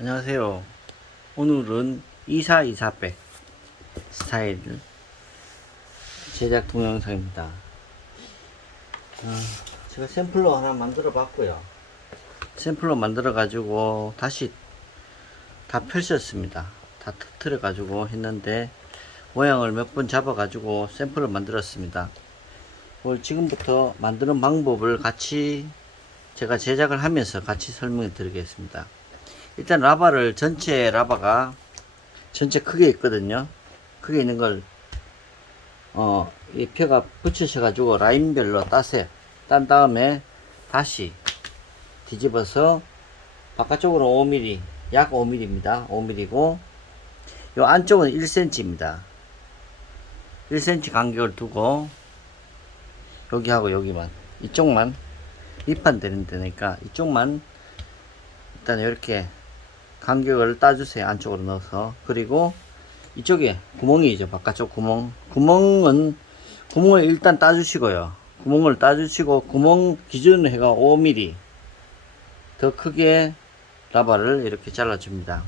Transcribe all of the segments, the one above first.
안녕하세요. 오늘은 2424백 스타일 제작 동영상입니다. 제가 샘플로 하나 만들어 봤고요. 샘플로 만들어 가지고 다시 다 펼쳤습니다. 다 터트려 가지고 했는데 모양을 몇 번 잡아 가지고 샘플을 만들었습니다. 오늘 지금부터 만드는 방법을 같이 제가 제작을 하면서 같이 설명해 드리겠습니다. 일단 라바를 전체 라바가 전체 크게 있거든요. 크게 있는 걸 이 펴가 붙이셔 가지고 라인별로 따세요. 딴 다음에 다시 뒤집어서 바깥쪽으로 5mm, 약 5mm입니다. 5mm고 요 안쪽은 1cm입니다. 1cm 간격을 두고 여기하고 여기만, 이쪽만 밑판 되는 데니까 이쪽만 일단 이렇게 간격을 따주세요. 안쪽으로 넣어서. 그리고 이쪽에 구멍이죠. 바깥쪽 구멍을 일단 따주시고요. 구멍을 따주시고 구멍 기준으로 해가 5mm 더 크게 라바를 이렇게 잘라줍니다.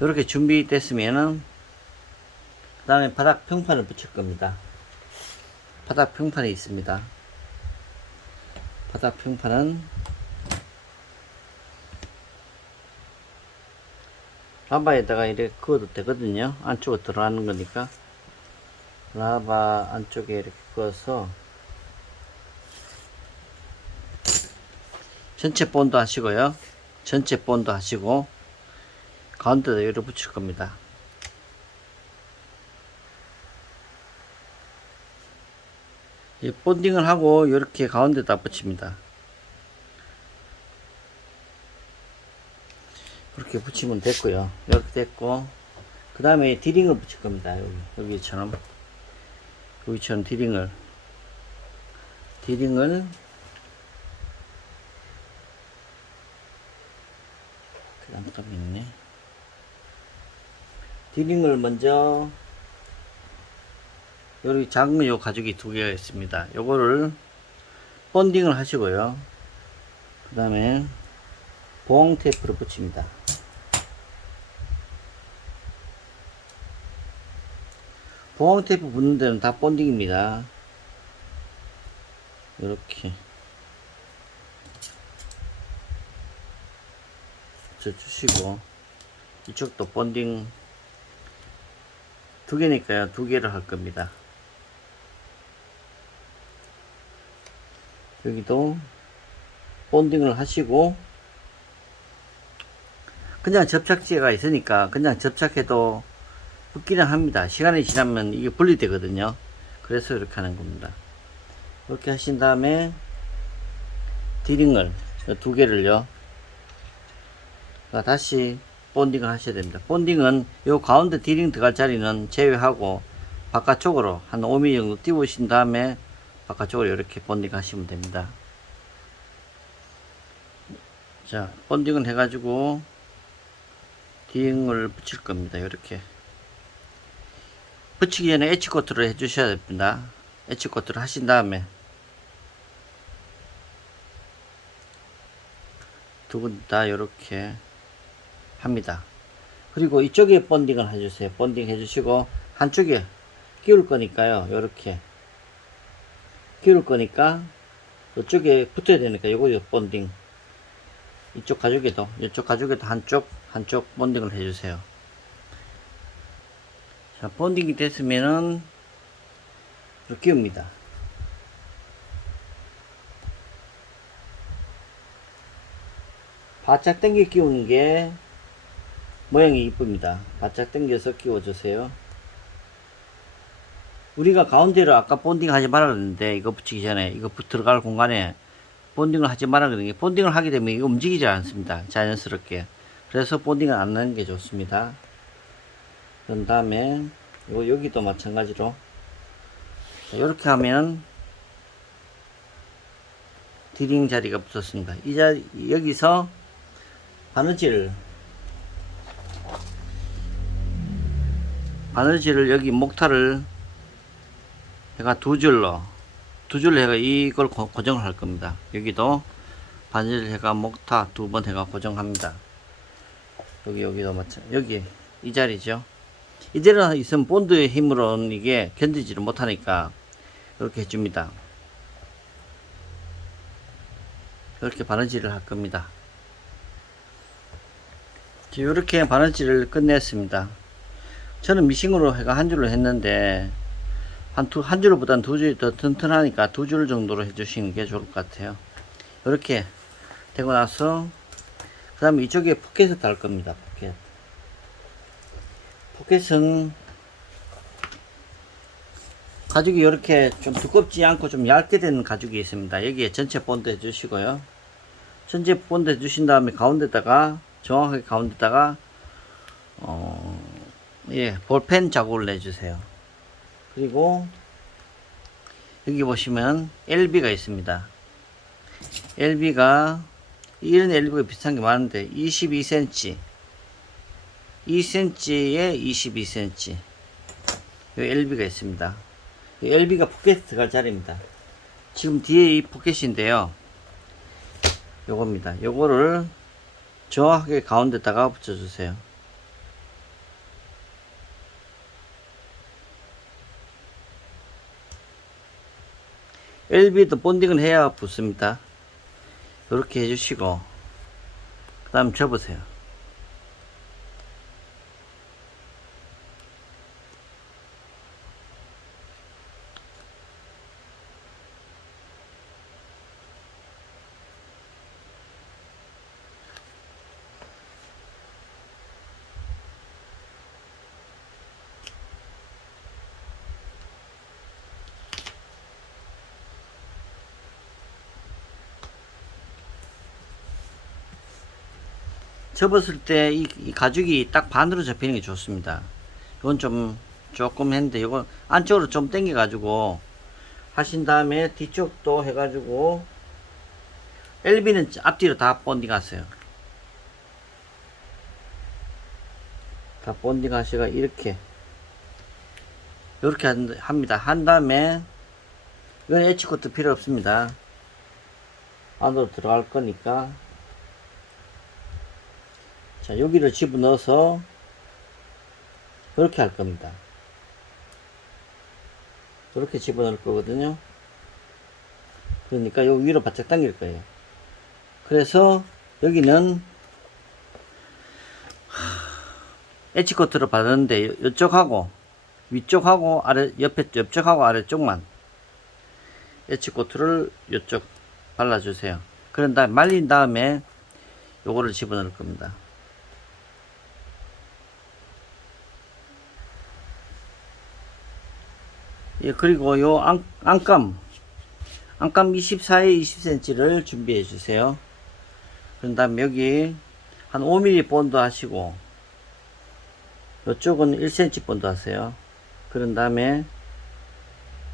이렇게 준비됐으면은 그 다음에 바닥 평판을 붙일 겁니다. 바닥 평판이 있습니다. 바닥 평판은 라바에다가 이렇게 그어도 되거든요. 안쪽으로 들어가는 거니까 라바 안쪽에 이렇게 그어서 전체 본드 하시고요. 전체 본드 하시고 가운데다 이렇게 붙일 겁니다. 이 본딩을 하고 이렇게 가운데다 붙입니다. 그렇게 붙이면 됐고요. 이렇게 됐고 그 다음에 디링을 붙일 겁니다. 여기처럼 디링을 그 다음 또 있네. 디링을 먼저 여기 작은 요 가죽이 두 개가 있습니다. 요거를 본딩을 하시고요. 그 다음에 보강 테이프를 붙입니다. 보강 테이프 붙는 데는 다 본딩입니다. 이렇게 붙여주시고 이쪽도 본딩 두 개니까요. 두 개를 할 겁니다. 여기도 본딩을 하시고 그냥 접착제가 있으니까 그냥 접착해도 붙기는 합니다. 시간이 지나면 이게 분리되거든요. 그래서 이렇게 하는 겁니다. 이렇게 하신 다음에 디링을 두 개를요 다시 본딩을 하셔야 됩니다. 본딩은 요 가운데 디링 들어갈 자리는 제외하고 바깥쪽으로 한 5mm 정도 띄우신 다음에 바깥쪽으로 이렇게 본딩 하시면 됩니다. 자, 본딩을 해가지고 디링을 붙일 겁니다. 이렇게 붙이기 전에 엣지코트를 해주셔야 됩니다. 엣지코트를 하신 다음에 두 분 다 이렇게 합니다. 그리고 이쪽에 본딩을 해주세요. 본딩 해주시고 한쪽에 끼울 거니까요. 이렇게 끼울 거니까 이쪽에 붙어야 되니까 요거 본딩 이쪽 가죽에도 한쪽 본딩을 해주세요. 자, 본딩이 됐으면은 끼웁니다. 바짝 당겨 끼우는 게 모양이 이쁩니다. 바짝 당겨서 끼워주세요. 우리가 가운데로 아까 본딩 하지 말아 그랬는데 이거 붙이기 전에 이거 들어갈 공간에 본딩을 하지 말아 그랬는데 본딩을 하게 되면 이거 움직이지 않습니다. 자연스럽게. 그래서 본딩을 안 넣는 게 좋습니다. 그런 다음에 여기도 마찬가지로 이렇게 하면 디링 자리가 붙었습니다. 여기서 바느질을 여기 목타를 해가 두 줄로 해가 이걸 고정을 할 겁니다. 여기도 바느질 해가 목타 두 번 해가 고정합니다. 여기도 마찬가지. 여기 이 자리죠. 이대로 있으면 본드의 힘으로는 이게 견디지를 못하니까 이렇게 해줍니다. 이렇게 바느질을 할 겁니다. 이렇게 바느질을 끝냈습니다. 저는 미싱으로 해가 한 줄로 했는데 한 줄보다는 두 줄이 더 튼튼하니까 두 줄 정도로 해주시는 게 좋을 것 같아요. 이렇게 되고 나서 그 다음에 이쪽에 포켓을 달 겁니다. 포켓은 가죽이 이렇게 좀 두껍지 않고 좀 얇게 된 가죽이 있습니다. 여기에 전체 본드 해주시고요. 전체 본드 해주신 다음에 가운데다가 정확하게 가운데다가 볼펜 자국을 내주세요. 그리고 여기 보시면 LB가 있습니다. LB가 이런 LB가 비슷한 게 많은데 22cm 2cm에 22cm 이 LB가 있습니다. 이 LB가 포켓에 들어갈 자리입니다. 지금 뒤에 이 포켓인데요. 요겁니다. 요거를 정확하게 가운데다가 붙여주세요. LB도 본딩을 해야 붙습니다. 이렇게 해주시고 그 다음 접으세요. 접었을 때 이 가죽이 딱 반으로 접히는 게 좋습니다. 이건 좀 조금 했는데 이건 안쪽으로 좀 당겨 가지고 하신 다음에 뒤쪽도 해가지고 LB는 앞뒤로 다 본딩 하세요. 다 본딩 하시가 이렇게 합니다. 한 다음에 이건 H코트 필요 없습니다. 안으로 들어갈 거니까 자, 여기를 집어넣어서 이렇게 할 겁니다. 이렇게 집어넣을 거거든요. 그러니까 여기 위로 바짝 당길 거예요. 그래서 여기는 H코트로 바르는데 이쪽하고 위쪽하고 옆쪽하고 아래쪽만 H코트를 이쪽 발라주세요. 그런 다음에 말린 다음에 요거를 집어넣을 겁니다. 예, 그리고 요 안감 24에 20cm를 준비해 주세요. 그런 다음에 여기 한 5mm 본드 하시고 이쪽은 1cm 본드 하세요. 그런 다음에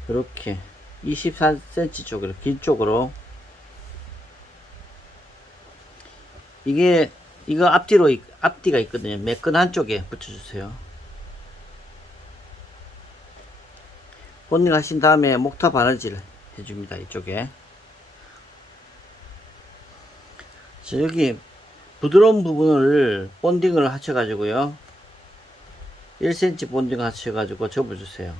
이렇게 24cm 쪽으로 긴 쪽으로 이거 앞뒤가 있거든요. 매끈 한쪽에 붙여주세요. 본딩 하신 다음에 목타 바느질 해줍니다. 이쪽에. 자, 여기 부드러운 부분을 본딩을 하셔가지고요. 1cm 본딩 하셔가지고 접어주세요.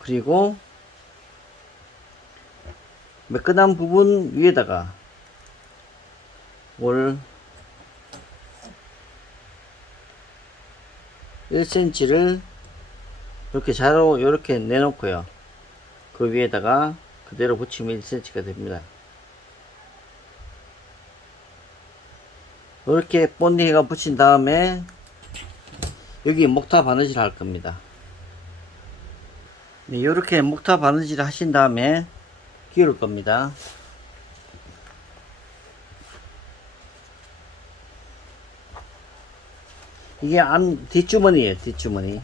그리고 매끈한 부분 위에다가 뭘 1cm를 이렇게 자로 이렇게 내놓고요. 그 위에다가 그대로 붙이면 1cm가 됩니다. 이렇게 본딩해가 붙인 다음에 여기 목타 바느질 할 겁니다. 네, 이렇게 목타 바느질 하신 다음에 끼울 겁니다. 이게 뒷주머니에요. 뒷주머니.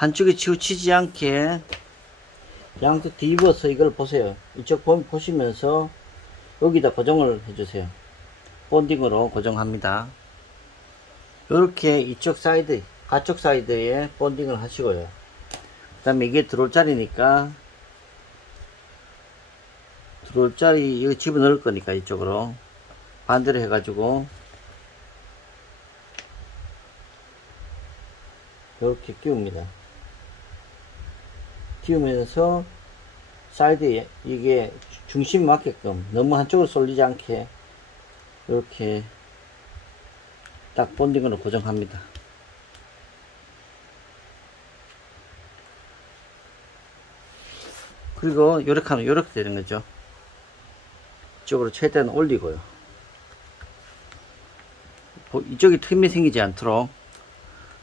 한쪽에 치우치지 않게 양쪽 뒤집어서 이걸 보세요. 이쪽 보시면서 여기다 고정을 해주세요. 본딩으로 고정합니다. 이렇게 이쪽 사이드, 가쪽 사이드에 본딩을 하시고요. 그 다음에 이게 들어올 자리니까, 들어올 자리, 이거 집어넣을 거니까 이쪽으로 반대로 해가지고 이렇게 끼웁니다. 끼우면서 사이드에 이게 중심이 맞게끔 너무 한쪽으로 쏠리지 않게 이렇게 딱 본딩으로 고정합니다. 그리고 요렇게 하면 요렇게 되는 거죠. 이쪽으로 최대한 올리고요. 이쪽에 틈이 생기지 않도록,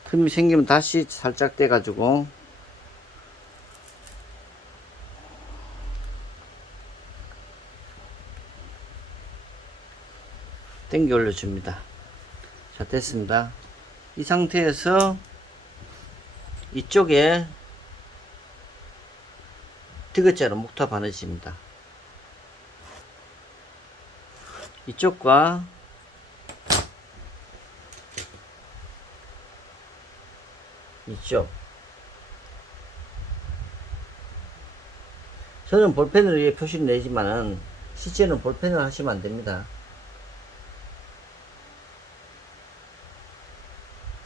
틈이 생기면 다시 살짝 떼가지고 당겨 올려줍니다. 자, 됐습니다. 이 상태에서 이쪽에 디귿자로 목타 바느질입니다. 이쪽과 이쪽, 저는 볼펜으로 위에 표시를 내지만은 실제는 볼펜을 하시면 안됩니다.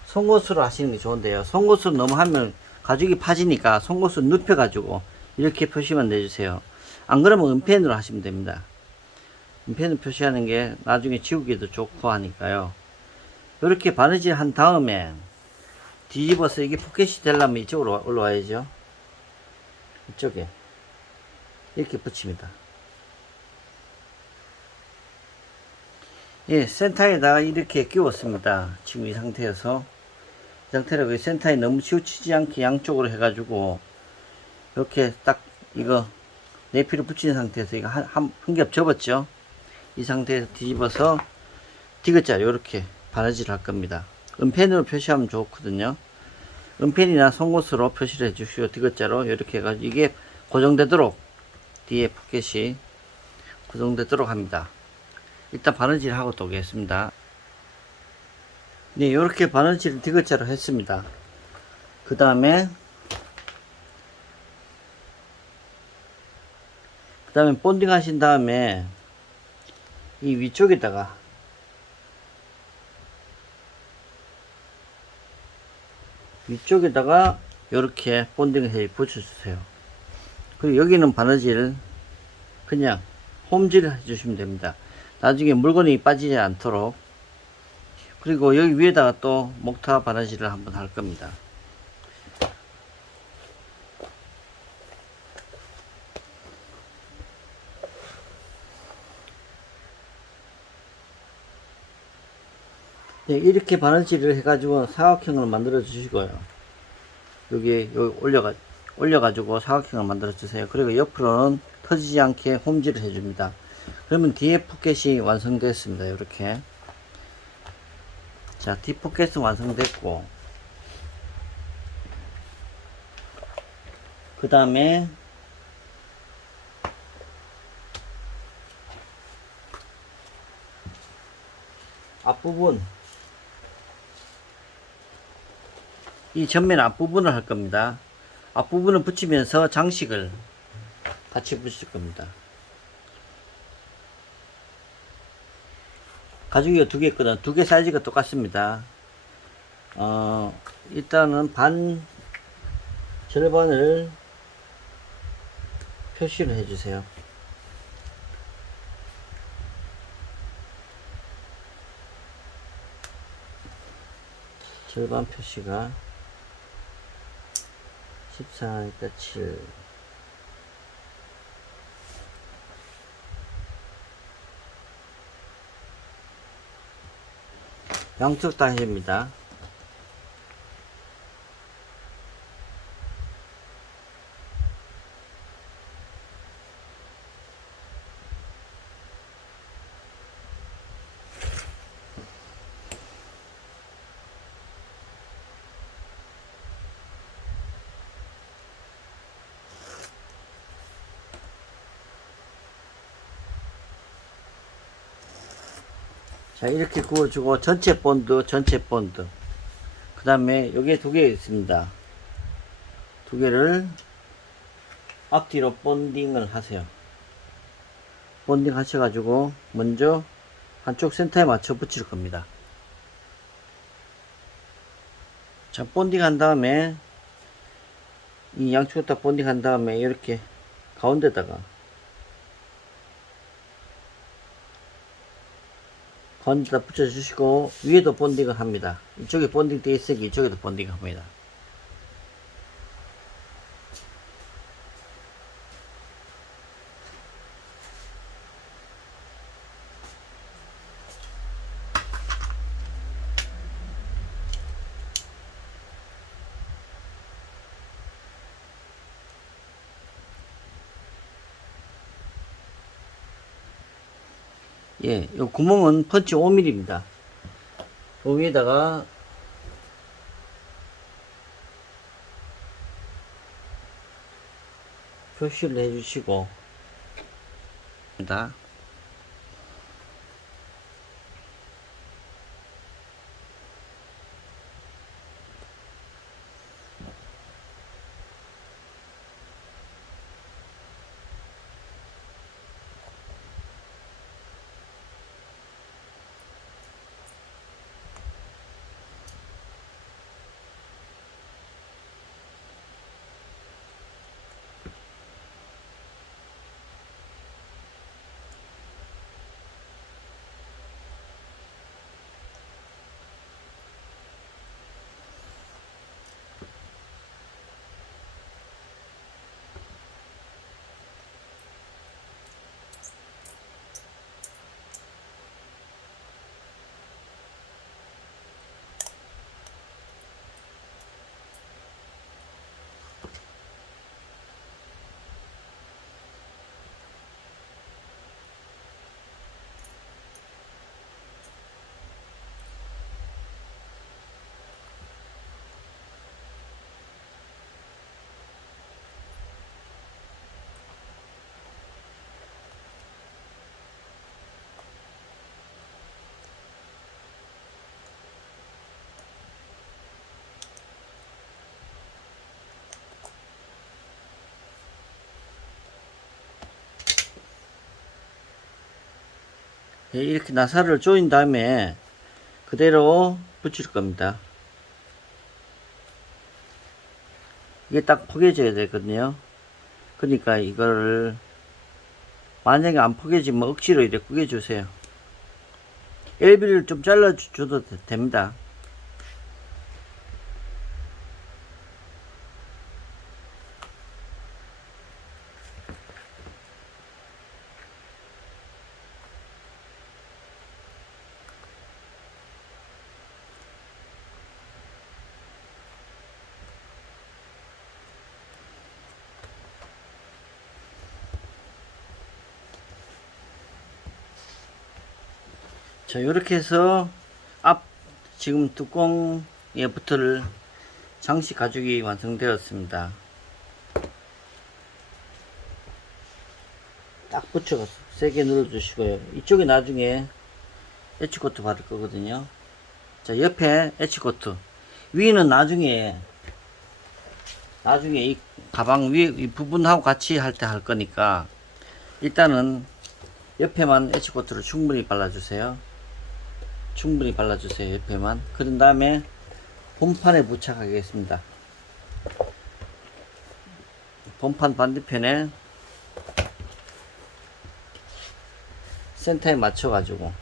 송곳으로 하시는 게 좋은데요. 송곳으로 너무 하면 가죽이 파지니까 송곳으로 눕혀가지고 이렇게 표시만 내주세요. 안 그러면 은펜으로 하시면 됩니다. 은펜으로 표시하는 게 나중에 지우기도 좋고 하니까요. 이렇게 바느질 한 다음에 뒤집어서 이게 포켓이 되려면 이쪽으로 올라와야죠. 이쪽에 이렇게 붙입니다. 예, 센터에다가 이렇게 끼웠습니다. 지금 이 상태에서, 이 상태로 센터에 너무 치우치지 않게 양쪽으로 해가지고 이렇게 딱 이거 내피를 붙인 상태에서 이거 한 겹 접었죠. 이 상태에서 뒤집어서 디귿자로 이렇게 바느질을 할 겁니다. 은펜으로 표시하면 좋거든요. 은펜이나 송곳으로 표시를 해 주시고 디귿자로 이렇게 해가지고 이게 고정되도록, 뒤에 포켓이 고정되도록 합니다. 일단 바느질 하고 또 오겠습니다. 네, 이렇게 바느질을 디귿자로 했습니다. 그 다음에 본딩 하신 다음에 이 위쪽에다가 이렇게 본딩을 해 붙여주세요. 그리고 여기는 바느질 그냥 홈질을 해주시면 됩니다. 나중에 물건이 빠지지 않도록. 그리고 여기 위에다가 또 목타 바느질을 한번 할 겁니다. 네, 이렇게 바느질을 해가지고 사각형을 만들어 주시고요. 여기 올려가지고 사각형을 만들어 주세요. 그리고 옆으로는 터지지 않게 홈질을 해줍니다. 그러면 뒤에 포켓이 완성됐습니다. 이렇게. 자, 뒷포켓은 완성됐고, 그 다음에 앞부분, 이 전면 앞부분을 할 겁니다. 앞부분을 붙이면서 장식을 같이 붙일 겁니다. 가죽이 두 개 있거든. 두 개 사이즈가 똑같습니다. 일단은 절반을 표시를 해주세요. 절반 표시가 14니까 7. 양쪽 다 해줍니다. 자, 이렇게 구워주고 전체 본드, 그 다음에 여기에 두 개 있습니다. 두 개를 앞뒤로 본딩을 하세요. 본딩 하셔가지고 먼저 한쪽 센터에 맞춰 붙일 겁니다. 자, 본딩 한 다음에 이 양쪽 다 본딩 한 다음에 이렇게 가운데다가 붙여주시고 위에도 본딩을 합니다. 이쪽에 본딩 되어 있으니까 이쪽에도 본딩 합니다. 예, 요 구멍은 펀치 5mm입니다. 그 위에다가 표시를 해주시고, 입니다. 예, 이렇게 나사를 조인 다음에 그대로 붙일 겁니다. 이게 딱 포개져야 되거든요. 그러니까 이거를 만약에 안 포개지면 억지로 이렇게 구겨주세요. LB를 좀 잘라줘도 됩니다. 자, 이렇게 해서 앞 지금 뚜껑에 붙을 장식 가죽이 완성되었습니다. 딱 붙여서 세게 눌러주시고요. 이쪽에 나중에 에치코트 바를 거거든요. 자, 옆에 에치코트, 위는 나중에 이 가방 위 이 부분하고 같이 할 때 할 거니까 일단은 옆에만 에치코트를 충분히 발라주세요. 옆에만. 그런 다음에 본판에 부착하겠습니다. 본판 반대편에 센터에 맞춰 가지고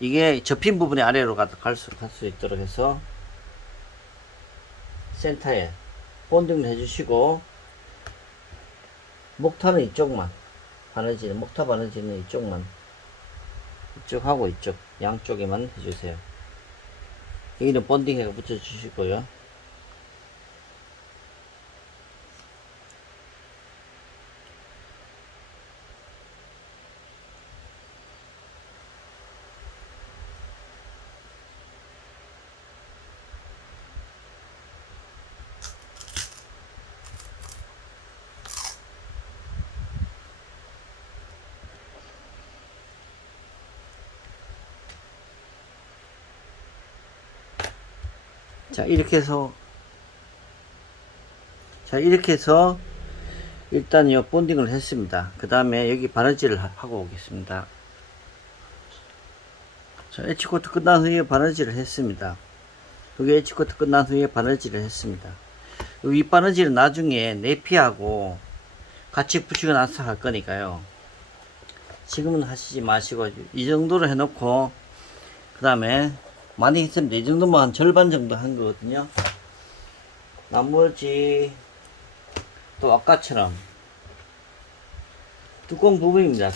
이게 접힌 부분이 아래로 갈 수 있도록 해서 센터에 본딩을 해주시고, 목타는 이쪽만 목타 바느지는 이쪽만, 이쪽하고 이쪽 양쪽에만 해주세요. 여기는 본딩 해 붙여주시고요. 자, 이렇게 해서 일단 요 본딩을 했습니다. 그 다음에 여기 바느질을 하고 오겠습니다. 자, H코트 끝난 후에 바느질을 했습니다. 여기 H코트 끝난 후에 바느질을 했습니다. 이 바느질은 나중에 내피하고 같이 붙이고 나서 할 거니까요. 지금은 하시지 마시고 이 정도로 해놓고 그 다음에 많이 했습니다. 이 정도면 한 절반 정도 한 거거든요. 나머지 또 아까처럼 뚜껑 부분입니다.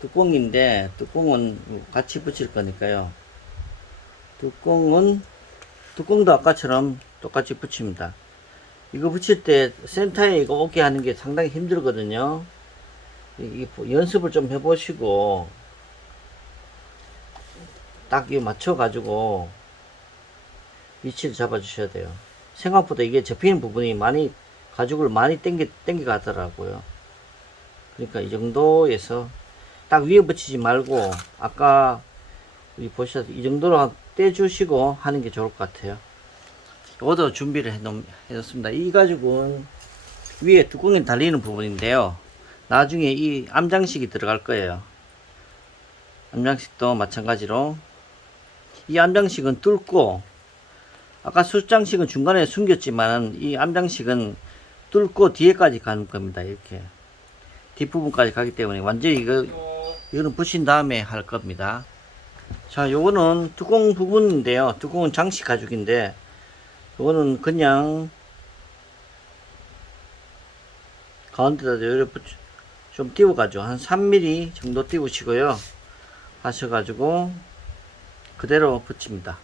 뚜껑인데 뚜껑은 같이 붙일 거니까요. 뚜껑도 아까처럼 똑같이 붙입니다. 이거 붙일 때 센터에 이거 오게 하는 게 상당히 힘들거든요. 연습을 좀 해보시고 딱 맞춰 가지고 위치를 잡아 주셔야 돼요. 생각보다 이게 접히는 부분이 가죽을 많이 땡겨 가더라고요. 그러니까 이 정도에서 딱 위에 붙이지 말고 아까 보시다시피 이 정도로 떼주시고 하는 게 좋을 것 같아요. 이것도 준비를 해놓습니다. 이 가죽은 위에 뚜껑이 달리는 부분인데요. 나중에 이 암장식이 들어갈 거예요. 암장식도 마찬가지로 이 암장식은 뚫고 아까 숫장식은 중간에 숨겼지만 이 암장식은 뚫고 뒤에까지 가는 겁니다. 이렇게 뒷부분까지 가기 때문에 완전히 이거는 붙인 다음에 할 겁니다. 자, 요거는 뚜껑 부분인데요. 뚜껑은 장식 가죽인데 요거는 그냥 가운데다 이렇게 좀 띄워가지고 한 3mm 정도 띄우시고요. 하셔가지고 그대로 붙입니다.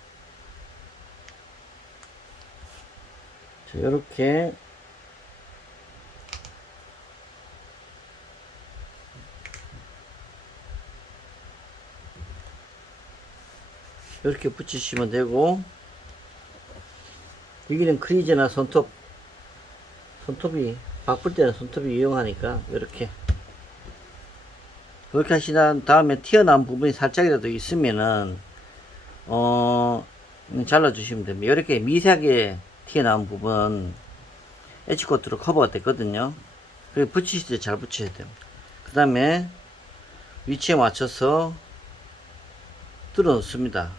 자, 요렇게 이렇게 붙이시면 되고, 여기는 크리즈나 손톱이 바쁠 때는 손톱이 이용하니까 이렇게 그렇게 하신 다음에 튀어나온 부분이 살짝이라도 있으면은 잘라 주시면 됩니다. 이렇게 미세하게 튀어나온 부분 H코트로 커버가 됐거든요. 그리고 붙이실 때 잘 붙여야 돼요. 그 다음에 위치에 맞춰서 뚫어 놓습니다.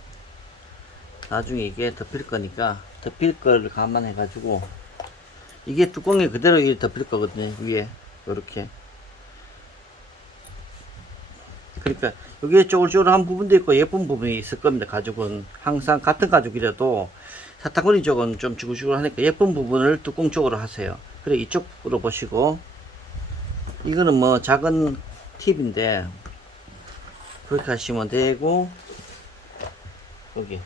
나중에 이게 덮일 거니까 덮일 걸 감안해 가지고 이게 뚜껑에 그대로 덮일 거거든요. 위에 이렇게. 그러니까 여기에 쪼글쪼글한 부분도 있고 예쁜 부분이 있을 겁니다. 가죽은 항상 같은 가죽이라도 사타구니 쪽은 좀 쭈글쭈글하니까 예쁜 부분을 뚜껑 쪽으로 하세요. 그래 이쪽으로 보시고, 이거는 뭐 작은 팁인데 그렇게 하시면 되고, 여기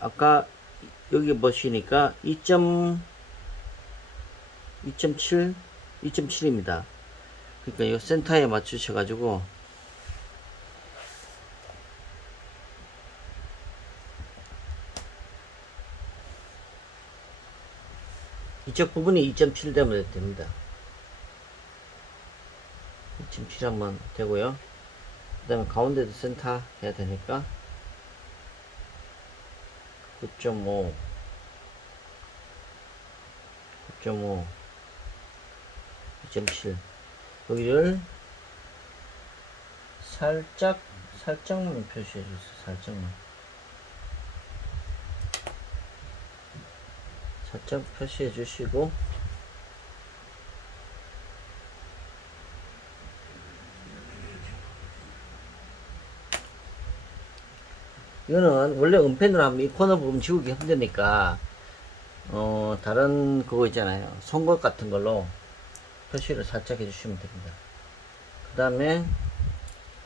아까 여기 보시니까 2.7입니다. 그러니까 이 센터에 맞추셔 가지고 이쪽 부분이 2.7 되면 됩니다. 2.7 하면 되고요. 그 다음에 가운데도 센터 해야 되니까 9.5 2.7 여기를 살짝만 표시해 주세요. 살짝 표시해 주시고, 이거는 원래 은펜으로 하면 이 코너 부분 지우기 힘드니까 다른 그거 있잖아요, 송곳 같은 걸로 표시를 살짝 해주시면 됩니다. 그 다음에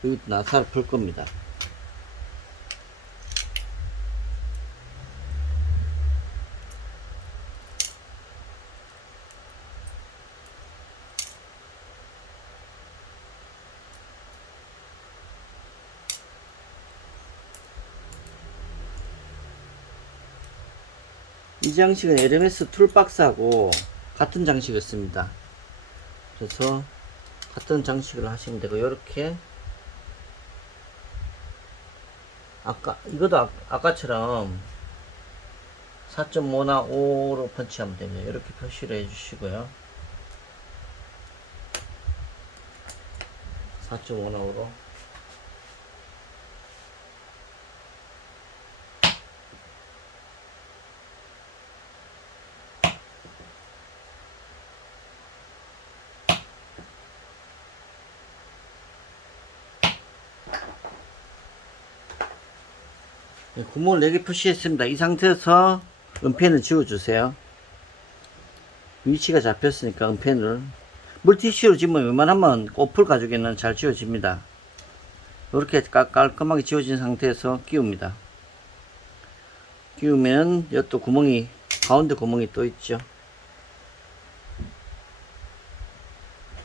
여기 나사를 풀 겁니다. 이 장식은 에르메스 툴박스하고 같은 장식을 씁니다. 그래서 같은 장식을 하시면 되고, 요렇게 이것도 아까처럼 4.5나 5로 펀치하면 됩니다. 이렇게 표시를 해주시고요. 4.5나 5로. 구멍을 4개 표시했습니다. 이 상태에서 은펜을 지워주세요. 위치가 잡혔으니까 은펜을 물티슈로 지우면 웬만하면 오플 가죽에는 잘 지워집니다. 이렇게 깔끔하게 지워진 상태에서 끼웁니다. 끼우면 이또 구멍이, 가운데 구멍이 또 있죠.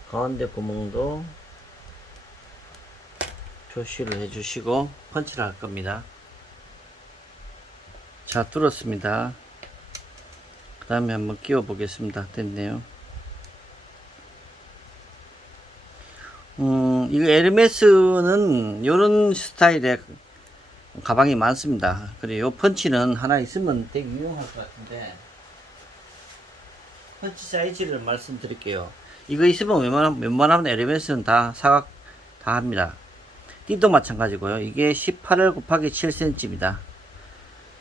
가운데 구멍도 표시를 해주시고 펀치를 할 겁니다. 자, 뚫었습니다. 그 다음에 한번 끼워 보겠습니다. 됐네요. 이거 에르메스는 요런 스타일의 가방이 많습니다. 그리고 요 펀치는 하나 있으면 되게 유용할 것 같은데, 펀치 사이즈를 말씀드릴게요. 이거 있으면 웬만하면 에르메스는 다 사각 다 합니다. 띠도 마찬가지고요. 이게 18 곱하기 7cm입니다.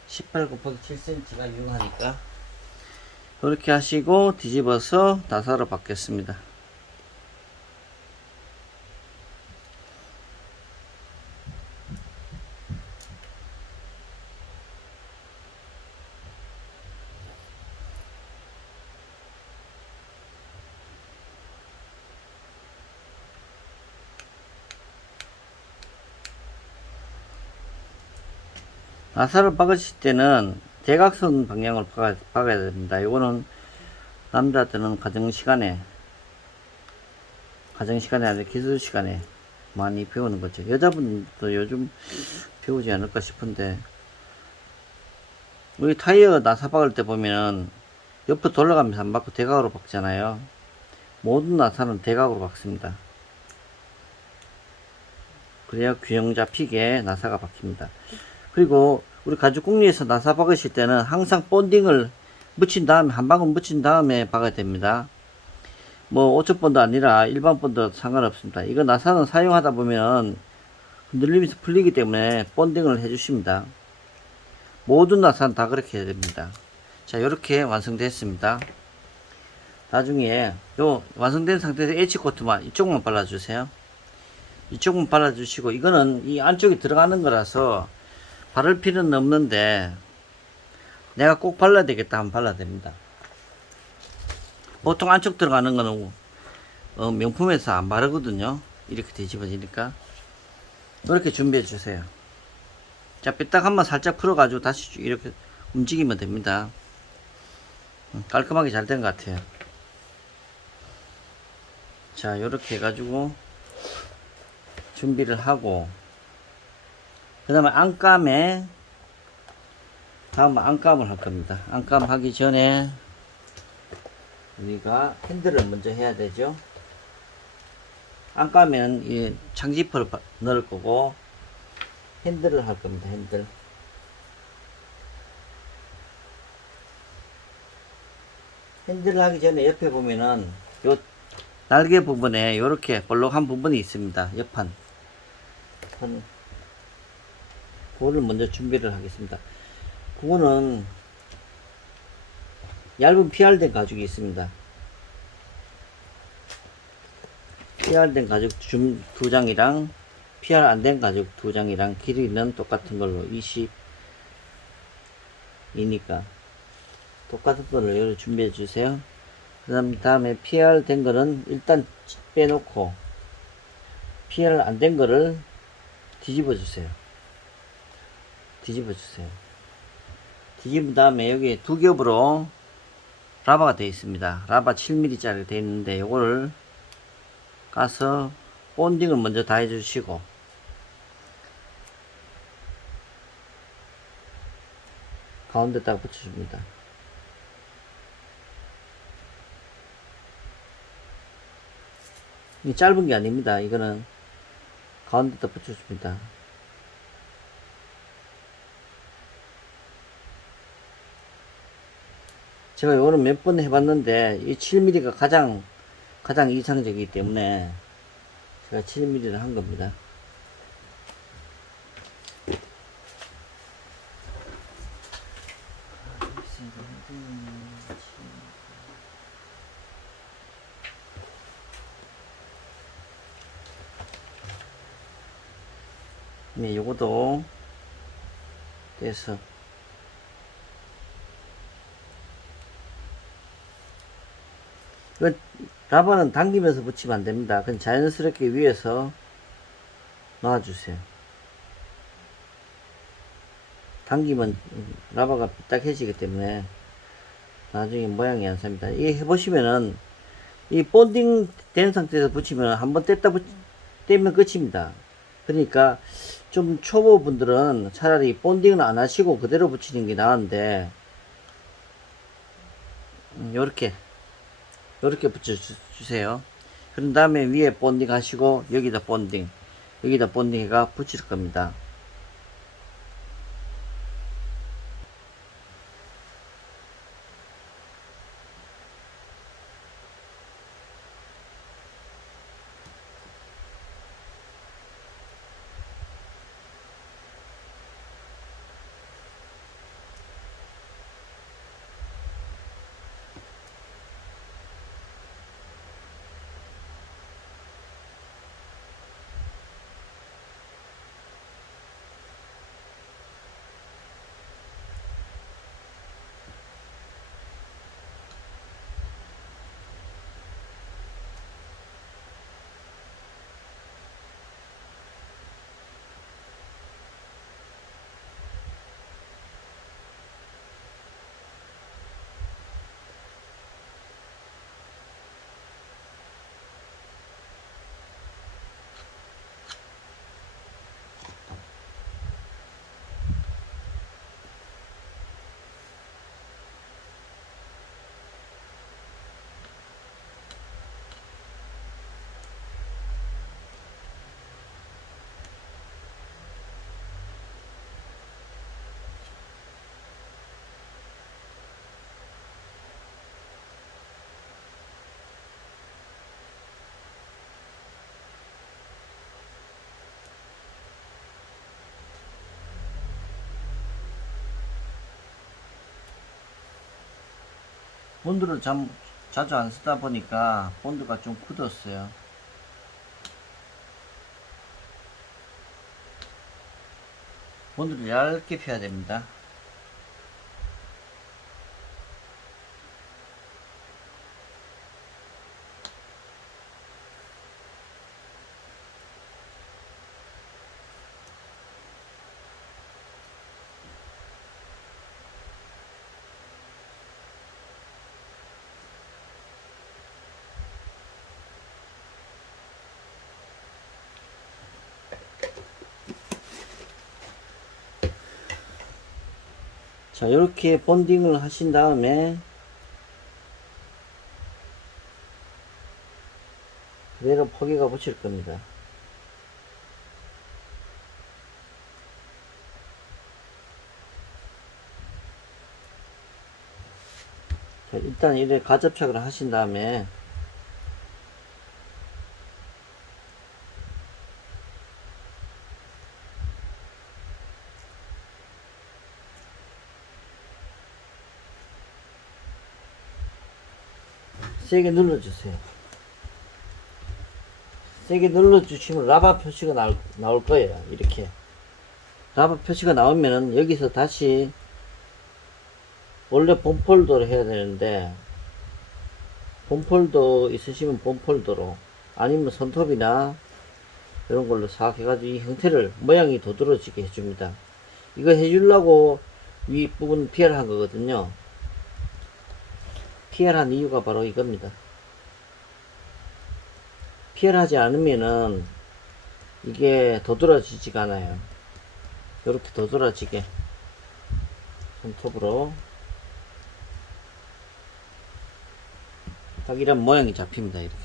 18 곱하기 7cm가 유용하니까 이렇게 하시고 뒤집어서 나사로 받겠습니다. 나사를 박으실 때는 대각선 방향으로 박아야 됩니다. 이거는 남자들은 가정시간에 아니라 기술시간에 많이 배우는 거죠. 여자분도 요즘 배우지 않을까 싶은데, 우리 타이어 나사 박을 때 보면 옆으로 돌아가면서 안 박고 대각으로 박잖아요. 모든 나사는 대각으로 박습니다. 그래야 균형 잡히게 나사가 박힙니다. 그리고 우리 가죽공예에서 나사 박으실 때는 항상 본딩을 묻힌 다음에, 한 방울 묻힌 다음에 박아야 됩니다. 뭐 5첩본도 아니라 일반 본도 상관없습니다. 이거 나사는 사용하다 보면 흔들리면서 풀리기 때문에 본딩을 해주십니다. 모든 나사는 다 그렇게 해야 됩니다. 자, 이렇게 완성됐습니다. 나중에 요 완성된 상태에서 H코트만 이쪽만 발라주세요. 이쪽만 발라주시고, 이거는 이 안쪽에 들어가는 거라서 바를 필요는 없는데, 내가 꼭 발라야 되겠다 하면 발라야 됩니다. 보통 안쪽 들어가는 거는 명품에서 안 바르거든요. 이렇게 뒤집어지니까. 이렇게 준비해 주세요. 자, 삐딱 한번 살짝 풀어가지고 다시 이렇게 움직이면 됩니다. 깔끔하게 잘 된 것 같아요. 자, 이렇게 해가지고 준비를 하고, 그 다음에 다음 안감을 할 겁니다. 안감 하기 전에 우리가 핸들을 먼저 해야 되죠. 안감에는 이 창지퍼를 넣을 거고, 핸들을 할 겁니다. 핸들을 하기 전에 옆에 보면은 요 날개 부분에 이렇게 볼록한 부분이 있습니다. 옆판. 그거를 먼저 준비를 하겠습니다. 그거는 얇은 PR된 가죽이 있습니다. PR된 가죽 2장이랑 PR 안된 가죽 2장이랑 길이는 똑같은 걸로 20이니까 똑같은 걸로 준비해 주세요. 그 다음에 PR 된 거는 일단 빼놓고, PR 안 된 거를 뒤집어 주세요. 뒤집은 다음에 여기 두 겹으로 라바가 되어 있습니다. 라바 7mm 짜리 되어 있는데, 요거를 까서 본딩을 먼저 다 해주시고, 가운데다가 붙여줍니다. 이 짧은 게 아닙니다. 이거는 가운데다 붙여줍니다. 제가 요거는 몇 번 해봤는데 이 7mm가 가장 이상적이기 때문에 제가 7mm를 한 겁니다. 네, 요것도 떼서 이건 라바는 당기면서 붙이면 안 됩니다. 그냥 자연스럽게 위에서 놔주세요. 당기면 라바가 삐딱해지기 때문에 나중에 모양이 안 삽니다. 이게 해보시면은 이 본딩 된 상태에서 붙이면 한번 떼면 끝입니다. 그러니까 좀 초보분들은 차라리 본딩은 안 하시고 그대로 붙이는 게 나은데 요렇게 붙여주세요. 그런 다음에 위에 본딩 하시고 여기다 본딩 해가 붙일 겁니다. 본드를 자주 안 쓰다 보니까 본드가 좀 굳었어요. 본드를 얇게 펴야 됩니다. 자, 이렇게 본딩을 하신 다음에 그대로 포개가 붙일 겁니다. 자, 일단 이래 가접착을 하신 다음에 세게 눌러주세요. 세게 눌러주시면 라바 표시가 나올 거예요. 이렇게 라바 표시가 나오면은 여기서 다시 원래 본폴더로 해야 되는데 본폴더 있으시면 본폴더로 아니면 손톱이나 이런 걸로 싹 해가지고 이 형태를 모양이 도드러지게 해줍니다. 이거 해주려고 윗부분 PR 한 거거든요. PR 한 이유가 바로 이겁니다. PR 하지 않으면은 이게 도드라지지가 않아요. 이렇게 도드라지게 손톱으로 딱 이런 모양이 잡힙니다. 이렇게.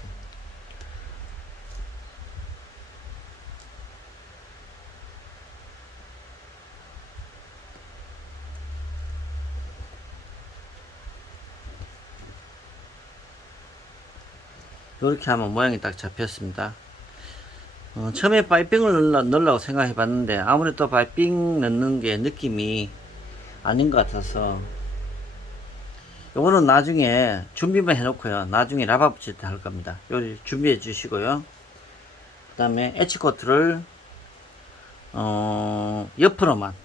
이렇게 하면 모양이 딱 잡혔습니다. 처음에 파이핑을 넣으려고 생각해 봤는데 아무래도 파이핑 넣는 게 느낌이 아닌 것 같아서 요거는 나중에 준비만 해 놓고요. 나중에 라바 붙일 때 할 겁니다. 요리 준비해 주시고요. 그 다음에 엣지코트를 옆으로만,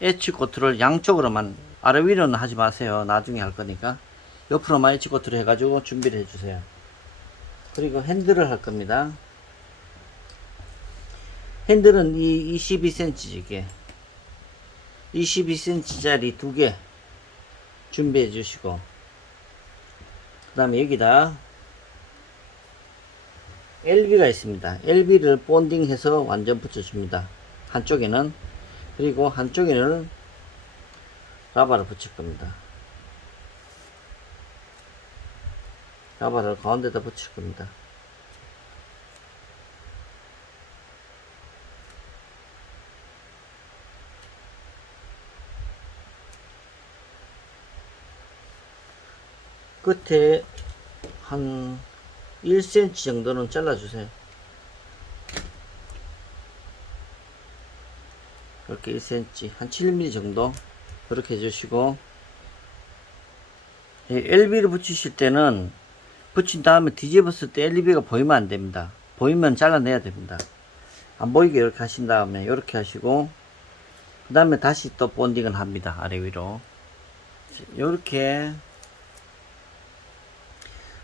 엣지코트를 양쪽으로만, 아래 위로는 하지 마세요. 나중에 할 거니까 옆으로만 엣지코트를 해가지고 준비를 해 주세요. 그리고 핸들을 할 겁니다. 핸들은 이 22cm 이게 22cm짜리 두 개 준비해 주시고, 그 다음에 여기다 LB가 있습니다. LB를 본딩해서 완전 붙여줍니다. 한쪽에는. 그리고 한쪽에는 라바를 붙일 겁니다. 라바를 가운데다 붙일 겁니다. 끝에 한 1cm 정도는 잘라주세요. 이렇게 1cm, 한 7mm 정도 그렇게 해주시고, LB를 붙이실 때는 붙인 다음에 뒤집었을 때 LB가 보이면 안 됩니다. 보이면 잘라내야 됩니다. 안 보이게 이렇게 하신 다음에 이렇게 하시고, 그 다음에 다시 또 본딩을 합니다. 아래 위로 이렇게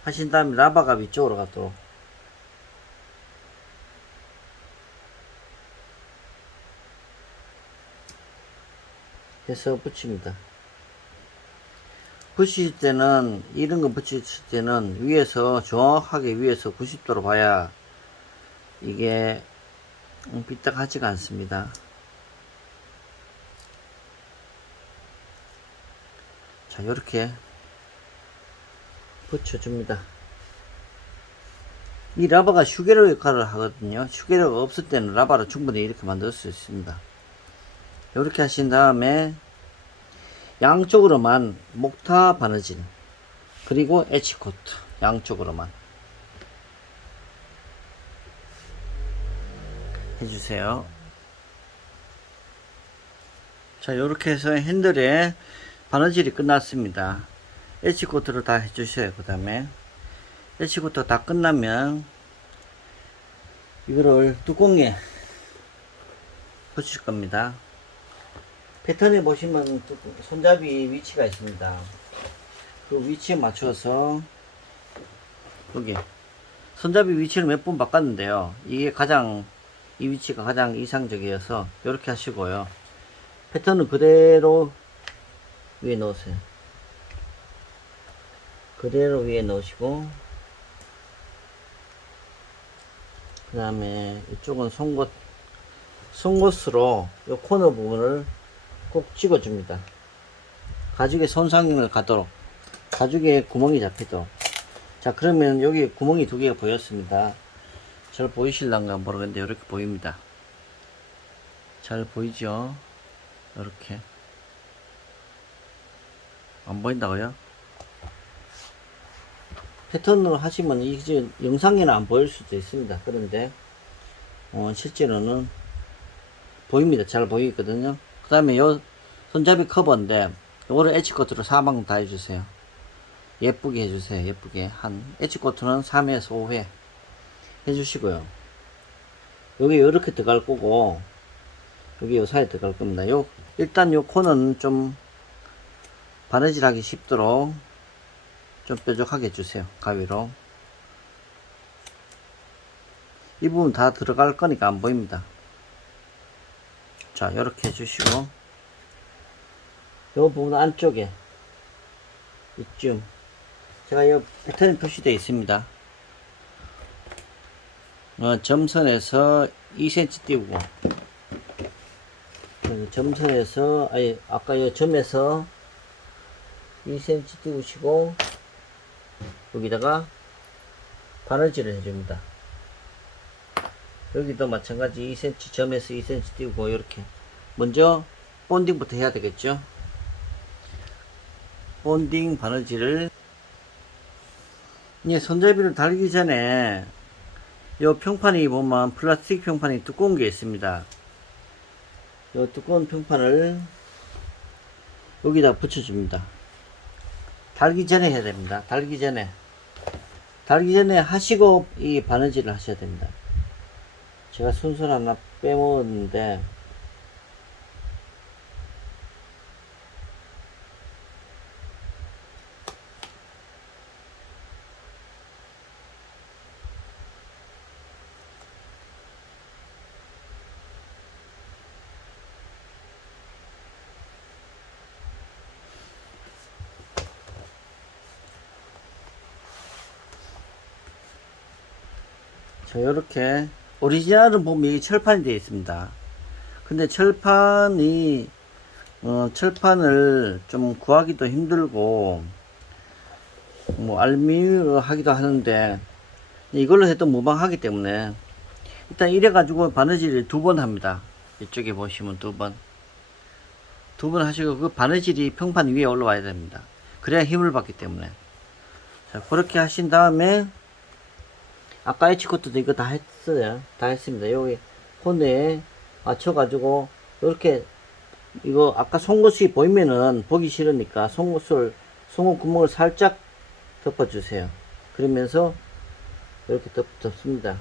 하신 다음에 라바가 위쪽으로 가도록 해서 붙입니다. 붙이실 때는, 이런 거 붙이실 때는 위에서 정확하게 위에서 90도로 봐야 이게 삐딱하지가 않습니다. 자, 이렇게 붙여줍니다. 이 라바가 슈게러 역할을 하거든요. 슈게러가 없을 때는 라바를 충분히 이렇게 만들 수 있습니다. 이렇게 하신 다음에 양쪽으로만 목타 바느질 그리고 엣지코트 양쪽으로만 해주세요. 자, 이렇게 해서 핸들에 바느질이 끝났습니다. 엣지코트를 다 해주셔요. 그 다음에 엣지코트 다 끝나면 이거를 뚜껑에 붙일 겁니다. 패턴에 보시면 손잡이 위치가 있습니다. 그 위치에 맞춰서 여기 손잡이 위치를 몇 번 바꿨는데요. 이게 이 위치가 가장 이상적이어서 이렇게 하시고요. 패턴은 그대로 위에 넣으세요. 그대로 위에 넣으시고, 그 다음에 이쪽은 송곳으로 이 코너 부분을 꼭 찍어줍니다. 가죽에 손상을 가도록, 가죽에 구멍이 잡히도록. 자, 그러면 여기 구멍이 두 개가 보였습니다. 잘 보이실란가 모르겠는데 이렇게 보입니다. 잘 보이죠? 이렇게. 안 보인다고요? 패턴으로 하시면 이제 영상에는 안 보일 수도 있습니다. 그런데 실제로는 보입니다. 잘 보이거든요. 그 다음에 요 손잡이 커버인데 요거를 엣지코트로 4방 다 해주세요. 예쁘게 해주세요. 예쁘게 엣지코트는 3회에서 5회 해주시고요. 여기 이렇게 들어갈 거고 여기 요 사이에 들어갈 겁니다. 일단 요 코는 좀 바느질하기 쉽도록 좀 뾰족하게 해주세요. 가위로. 이 부분 다 들어갈 거니까 안 보입니다. 자, 이렇게 해주시고, 이 부분 안쪽에 이쯤 제가 이 패턴이 표시되어 있습니다. 점선에서 2cm 띄우고, 점선에서 아까 이 점에서 2cm 띄우시고 여기다가 바느질을 해줍니다. 여기도 마찬가지 2cm 점에서 2cm 띄우고 이렇게 먼저 본딩부터 해야 되겠죠. 본딩 바느질을 이 손잡이를 달기 전에 요 평판이 보면 플라스틱 평판이 두꺼운 게 있습니다. 요 두꺼운 평판을 여기다 붙여줍니다. 달기 전에 해야 됩니다. 달기 전에 하시고 이 바느질을 하셔야 됩니다. 제가 순서를 하나 빼먹었는데 자, 요렇게 오리지널은 보면 이게 철판이 되어 있습니다. 근데 철판이 철판을 좀 구하기도 힘들고 뭐 알루미늄으로 하기도 하는데 이걸로 해도 무방하기 때문에 일단 이래 가지고 바느질을 2번 합니다. 이쪽에 보시면 2번 하시고 그 바느질이 평판 위에 올라와야 됩니다. 그래야 힘을 받기 때문에. 자, 그렇게 하신 다음에 아까 H코트도 이거 다 했어요. 다 했습니다. 여기 혼에 맞춰가지고 이렇게 이거 아까 송곳이 보이면은 보기 싫으니까 송곳 구멍을 살짝 덮어주세요. 그러면서 이렇게 덮습니다.